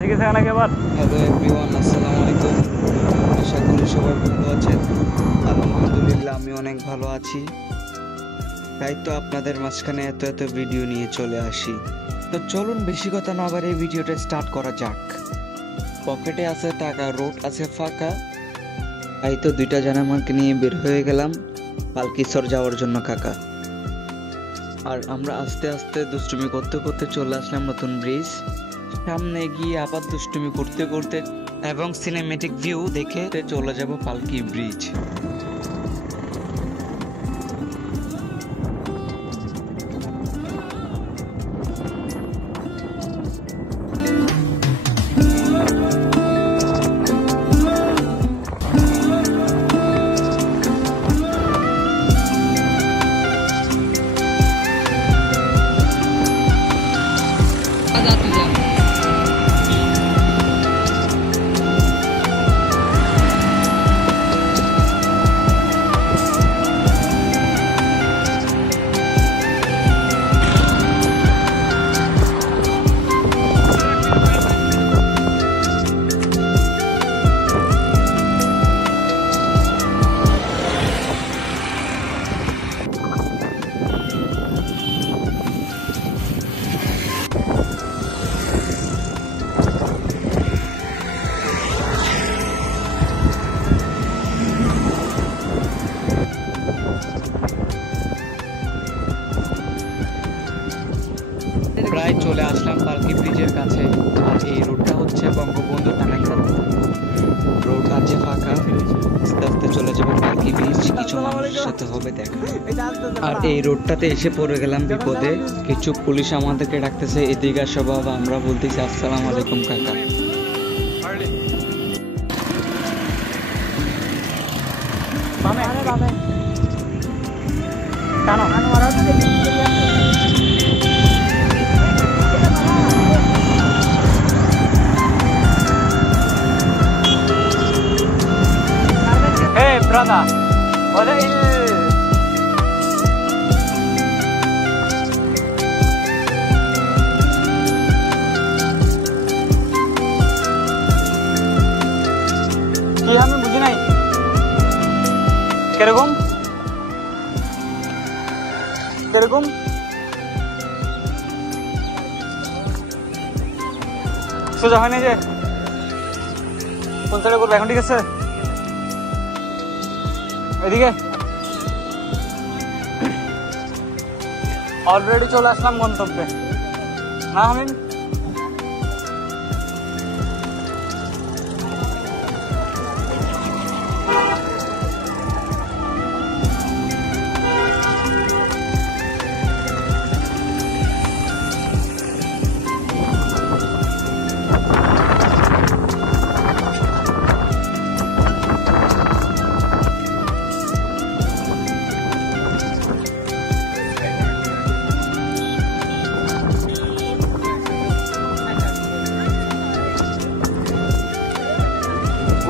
Hello everyone, আসসালামু আলাইকুম। আশা করি সবাই ভালো আছেন। আলহামদুলিল্লাহ আমি অনেক ভালো আছি। তাই তো আপনাদের মাঝখানে এত ভিডিও নিয়ে চলে আসি। তো চলুন বেশি কথা না বাড়িয়ে ভিডিওটা স্টার্ট করা যাক। পকেটে আছে টাকা, রোড আছে ফাঁকা। তাই তো দুইটা জানামাকে নিয়ে বের হয়ে গেলাম পালকিচর যাওয়ার জন্য কাকা। আর আমরা আস্তে আস্তে দুষ্টুমি করতে করতে চলে আসলাম নতুন ব্রিজ। সামনে গিয়ে আবার দুষ্টুমি করতে করতে এবং সিনেমেটিক ভিউ দেখে চলে যাব পালকি ব্রিজ। প্রায় চলে আসলাম পালকি ব্রিজের কাছে। আর এই রোডটা হচ্ছে বঙ্গবন্ধু টানেল রোড, আছে ফাঁকা। আস্তে আস্তে চলে যাবো পালকি ব্রিজ, কিছু মানুষের সাথে হবে দেখা। আর এই রোডটাতে এসে পড়ে গেলাম বিপদে। কিছু পুলিশ আমাদেরকে ডাকতেছে এদিকে আসো বাবা। আমরা বলতেছি আসসালামু আলাইকুম কাকা। Brother, what are you? কি আমি বুঝি নাই কিরকম কিরকম সোজা হয় না যে কোন সাইডে করবো এখন? ঠিক আছে, এদিকে অলরেডি চলে আসলাম গন্তব্যে। না আমিন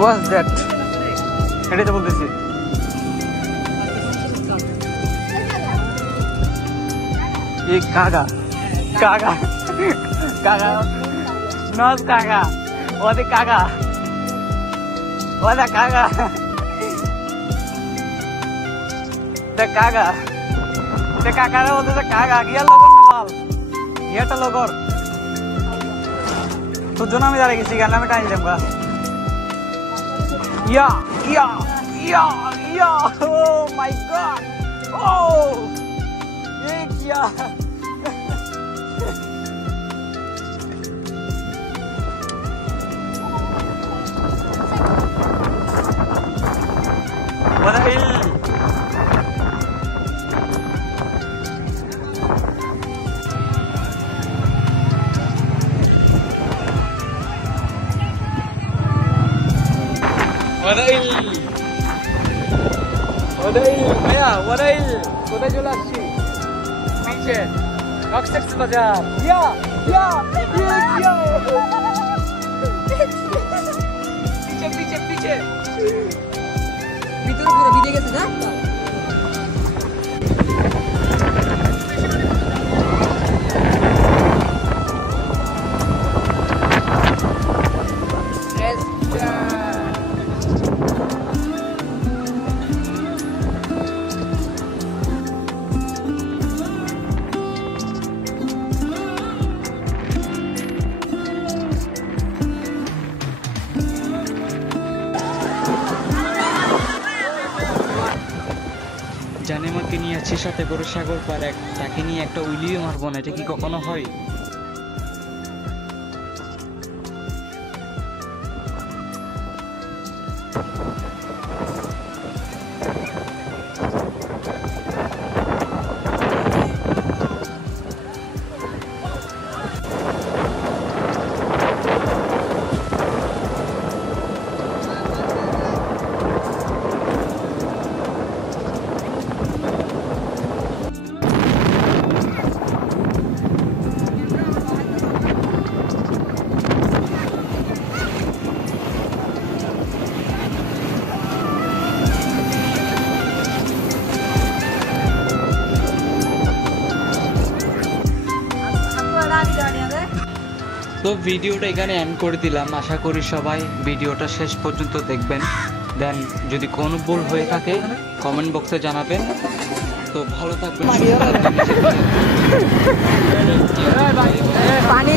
What's that? এটাই তো বলতেছি। এই কাকা কাকা কাকা নজ কাকা, ওদের কাকা, ওদের কাকা, কাকা কাকারা বলতেছে কাকা। গিয়ার লগর না বল, গিয়ারটা লগর। তোর জন্য আমি দাঁড়িয়ে গেছি, গান আমি টাইম গা। Yeah, yeah, yeah, yeah. Oh my God. Oh, yeah. What the hell? भैया कोথায় চলে আসছি? পিছে কক্সেক্স বাজার। ইয়া ইয়া ইয়া পিছে পিছে পিছে ভিতরে পুরো ভিজে গেছে না। যাচ্ছি সাথে করে সাগর পার, তাকে নিয়ে একটা উইলিও মারবো না, এটা কি কখনো হয়? তো ভিডিওটা এখানে এন্ড করে দিলাম। আশা করি সবাই ভিডিওটা শেষ পর্যন্ত দেখবেন। দেন যদি কোনো ভুল হয়ে থাকে কমেন্ট বক্সে জানাবেন। তো ভালো থাকবেন। পানি